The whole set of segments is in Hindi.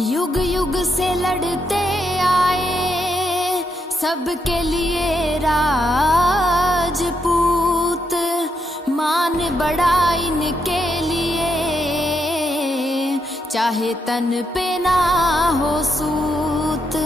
युग युग से लड़ते आए सबके लिए राजपूत, मान बड़ा इनके लिए चाहे तन पे ना हो सूत।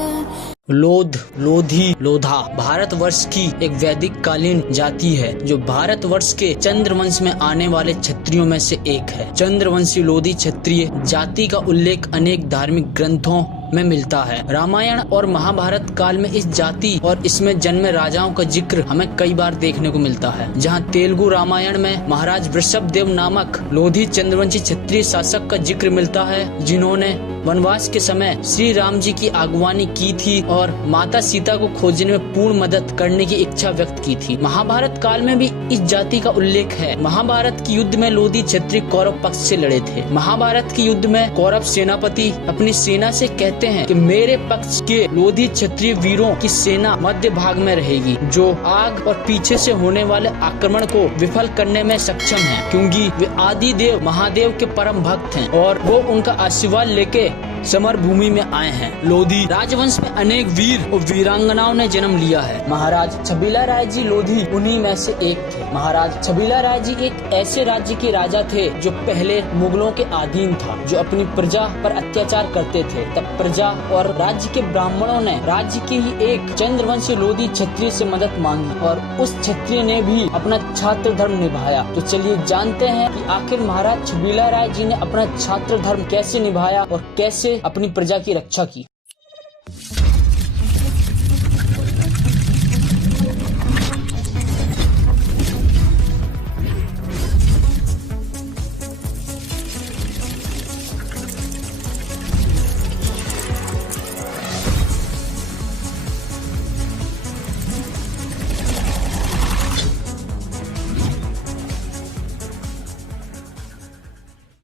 लोध, लोधी, लोधा भारतवर्ष की एक वैदिक कालीन जाति है जो भारतवर्ष के चंद्रवंश में आने वाले क्षत्रियों में से एक है। चंद्रवंशी लोधी क्षत्रिय जाति का उल्लेख अनेक धार्मिक ग्रंथों में मिलता है। रामायण और महाभारत काल में इस जाति और इसमें जन्मे राजाओं का जिक्र हमें कई बार देखने को मिलता है। जहां तेलुगु रामायण में महाराज वृषभदेव नामक लोधी चंद्रवंशी क्षत्रिय शासक का जिक्र मिलता है, जिन्होंने वनवास के समय श्री राम जी की अगवानी की थी और माता सीता को खोजने में पूर्ण मदद करने की इच्छा व्यक्त की थी। महाभारत काल में भी इस जाति का उल्लेख है। महाभारत के युद्ध में लोधी क्षत्रिय कौरव पक्ष से लड़े थे। महाभारत के युद्ध में कौरव सेनापति अपनी सेना से कहते हैं कि मेरे पक्ष के लोधी क्षत्रिय वीरों की सेना मध्य भाग में रहेगी, जो आग और पीछे से होने वाले आक्रमण को विफल करने में सक्षम है, क्योंकि वे आदि देव महादेव के परम भक्त हैं और वो उनका आशीर्वाद लेके समर भूमि में आए हैं। लोधी राजवंश में अनेक वीर और वीरांगनाओं ने जन्म लिया है। महाराज छबीला राय जी लोधी उन्हीं में से एक थे। महाराज छबीला राय जी एक ऐसे राज्य के राजा थे जो पहले मुगलों के अधीन था, जो अपनी प्रजा पर अत्याचार करते थे। तब प्रजा और राज्य के ब्राह्मणों ने राज्य के ही एक चंद्रवंशी लोधी क्षत्रिय से मदद मांगी और उस क्षत्रिय ने भी अपना छात्र धर्म निभाया। तो चलिए जानते हैं कि आखिर महाराज छबीला राय जी ने अपना छात्र धर्म कैसे निभाया और कैसे अपनी प्रजा की रक्षा की।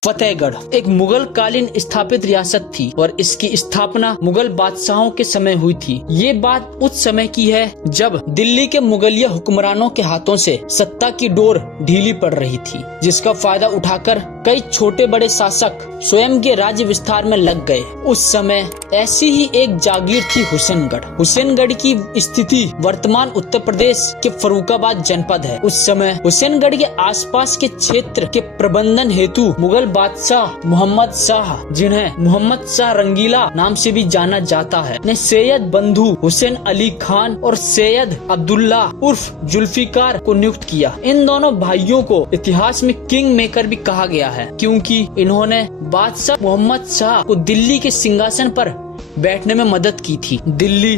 फतेहगढ़ एक मुगल कालीन स्थापित रियासत थी और इसकी स्थापना मुगल बादशाहों के समय हुई थी। ये बात उस समय की है जब दिल्ली के मुगलिय हुक्मरानों के हाथों से सत्ता की डोर ढीली पड़ रही थी, जिसका फायदा उठाकर कई छोटे बड़े शासक स्वयं के राज्य विस्तार में लग गए। उस समय ऐसी ही एक जागीर थी हुसैनगढ़। हुसैनगढ़ की स्थिति वर्तमान उत्तर प्रदेश के फर्रुखाबाद जनपद है। उस समय हुसैनगढ़ के आसपास के क्षेत्र के प्रबंधन हेतु मुगल बादशाह मोहम्मद शाह, जिन्हें मोहम्मद शाह रंगीला नाम से भी जाना जाता है, ने सैयद बंधु हुसैन अली खान और सैयद अब्दुल्ला उर्फ जुल्फिकार को नियुक्त किया। इन दोनों भाइयों को इतिहास में किंग मेकर भी कहा गया है, क्योंकि इन्होंने बादशाह मोहम्मद शाह को दिल्ली के सिंहासन पर बैठने में मदद की थी। दिल्ली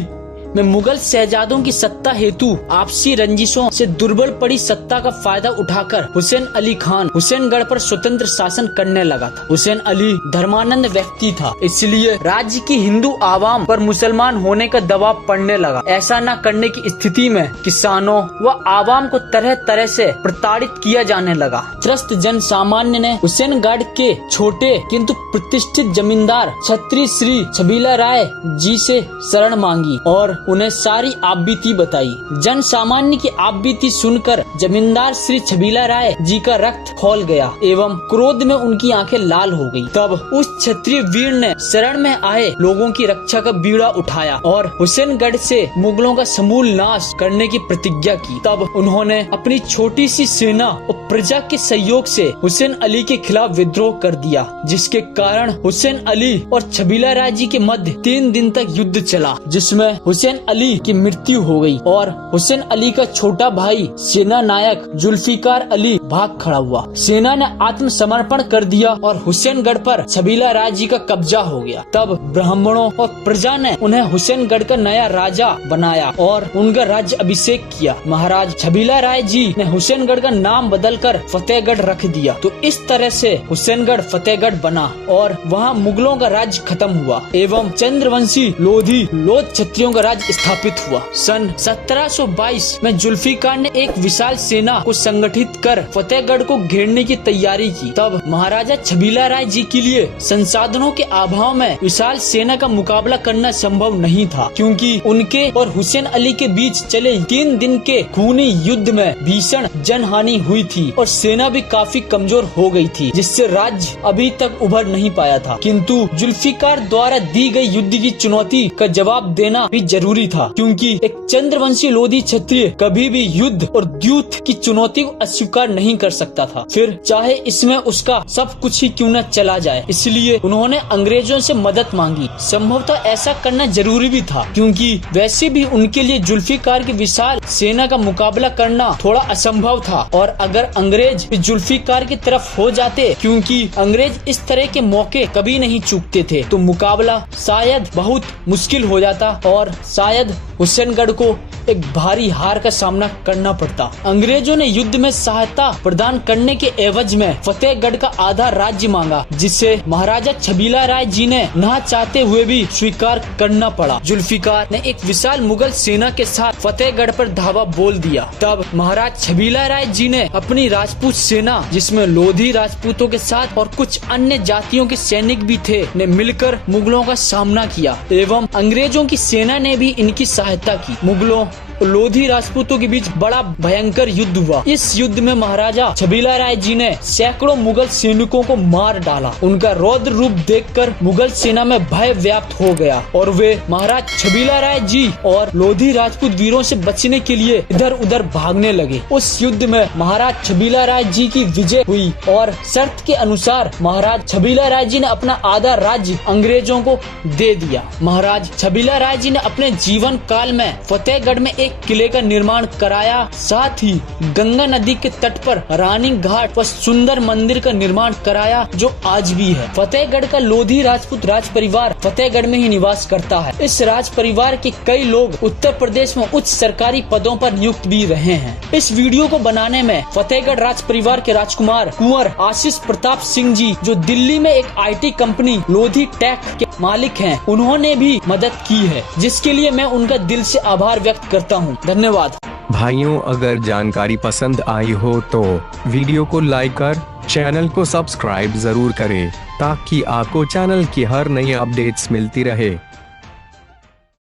में मुगल शहजादों की सत्ता हेतु आपसी रंजिशों से दुर्बल पड़ी सत्ता का फायदा उठाकर हुसैन अली खान हुसैनगढ़ पर स्वतंत्र शासन करने लगा था। हुसैन अली धर्मानंद व्यक्ति था, इसलिए राज्य की हिंदू आवाम पर मुसलमान होने का दबाव पड़ने लगा। ऐसा न करने की स्थिति में किसानों व आवाम को तरह तरह से प्रताड़ित किया जाने लगा। त्रस्त जन सामान्य ने हुसैनगढ़ के छोटे किंतु प्रतिष्ठित जमींदार छत्री श्री छबीला राय जी से शरण मांगी और उन्हें सारी आपबीती बताई। जन सामान्य की आपबीती सुनकर जमींदार श्री छबीला राय जी का रक्त खौल गया एवं क्रोध में उनकी आंखें लाल हो गई। तब उस क्षत्रिय वीर ने शरण में आए लोगों की रक्षा का बीड़ा उठाया और हुसैनगढ़ से मुगलों का समूल नाश करने की प्रतिज्ञा की। तब उन्होंने अपनी छोटी सी सेना और प्रजा के सहयोग से हुसैन अली के खिलाफ विद्रोह कर दिया, जिसके कारण हुसैन अली और छबीला राय जी के मध्य 3 दिन तक युद्ध चला, जिसमें हुसैन अली की मृत्यु हो गई और हुसैन अली का छोटा भाई सेना नायक जुल्फिकार अली भाग खड़ा हुआ। सेना ने आत्मसमर्पण कर दिया और हुसैनगढ़ पर छबीला राय जी का कब्जा हो गया। तब ब्राह्मणों और प्रजा ने उन्हें हुसैनगढ़ का नया राजा बनाया और उनका राज्य अभिषेक किया। महाराज छबीला राय जी ने हुसैनगढ़ का नाम बदलकर फतेहगढ़ रख दिया। तो इस तरह से हुसैनगढ़ फतेहगढ़ बना और वहाँ मुगलों का राज्य खत्म हुआ एवं चंद्रवंशी लोधी क्षत्रियों का राज्य साम्राज्य स्थापित हुआ। सन 1722 में जुल्फिकार ने एक विशाल सेना को संगठित कर फतेहगढ़ को घेरने की तैयारी की। तब महाराजा छबीला राय जी के लिए संसाधनों के अभाव में विशाल सेना का मुकाबला करना संभव नहीं था, क्योंकि उनके और हुसैन अली के बीच चले 3 दिन के खूनी युद्ध में भीषण जनहानि हुई थी और सेना भी काफी कमजोर हो गई थी, जिससे राज्य अभी तक उभर नहीं पाया था। किंतु जुल्फिकार द्वारा दी गई युद्ध की चुनौती का जवाब देना भी जरूरी था, क्योंकि एक चंद्रवंशी लोधी क्षत्रिय कभी भी युद्ध और द्यूत की चुनौती को अस्वीकार नहीं कर सकता था, फिर चाहे इसमें उसका सब कुछ ही क्यों न चला जाए। इसलिए उन्होंने अंग्रेजों से मदद मांगी। संभवतः ऐसा करना जरूरी भी था, क्योंकि वैसे भी उनके लिए जुल्फिकार की विशाल सेना का मुकाबला करना थोड़ा असंभव था। और अगर अंग्रेज जुल्फिकार की तरफ हो जाते, क्योंकि अंग्रेज इस तरह के मौके कभी नहीं चूकते थे, तो मुकाबला शायद बहुत मुश्किल हो जाता और शायद हुसैनगढ़ को एक भारी हार का सामना करना पड़ता। अंग्रेजों ने युद्ध में सहायता प्रदान करने के एवज में फतेहगढ़ का आधा राज्य मांगा, जिसे महाराजा छबीला राय जी ने ना चाहते हुए भी स्वीकार करना पड़ा। जुल्फिकार ने एक विशाल मुगल सेना के साथ फतेहगढ़ पर धावा बोल दिया। तब महाराज छबीला राय जी ने अपनी राजपूत सेना, जिसमें लोधी राजपूतों के साथ और कुछ अन्य जातियों के सैनिक भी थे, ने मिलकर मुगलों का सामना किया एवं अंग्रेजों की सेना ने भी इनकी सहायता की। मुगलों लोधी राजपूतों के बीच बड़ा भयंकर युद्ध हुआ। इस युद्ध में महाराजा छबीला राय जी ने सैकड़ों मुगल सैनिकों को मार डाला। उनका रौद्र रूप देखकर मुगल सेना में भय व्याप्त हो गया और वे महाराज छबीला राय जी और लोधी राजपूत वीरों से बचने के लिए इधर उधर भागने लगे। उस युद्ध में महाराज छबीला राय जी की विजय हुई और शर्त के अनुसार महाराज छबीला राय जी ने अपना आधा राज्य अंग्रेजों को दे दिया। महाराज छबीला राय जी ने अपने जीवन काल में फतेहगढ़ में एक किले का निर्माण कराया, साथ ही गंगा नदी के तट पर रानी घाट व सुंदर मंदिर का निर्माण कराया, जो आज भी है। फतेहगढ़ का लोधी राजपूत राज परिवार फतेहगढ़ में ही निवास करता है। इस राज परिवार के कई लोग उत्तर प्रदेश में उच्च सरकारी पदों पर नियुक्त भी रहे हैं। इस वीडियो को बनाने में फतेहगढ़ राज परिवार के राजकुमार कुंवर आशीष प्रताप सिंह जी, जो दिल्ली में एक IT कंपनी लोधी टेक के मालिक हैं, उन्होंने भी मदद की है, जिसके लिए मैं उनका दिल से आभार व्यक्त करता हूँ। धन्यवाद भाइयों, अगर जानकारी पसंद आई हो तो वीडियो को लाइक कर चैनल को सब्सक्राइब जरूर करें, ताकि आपको चैनल की हर नई अपडेट्स मिलती रहे।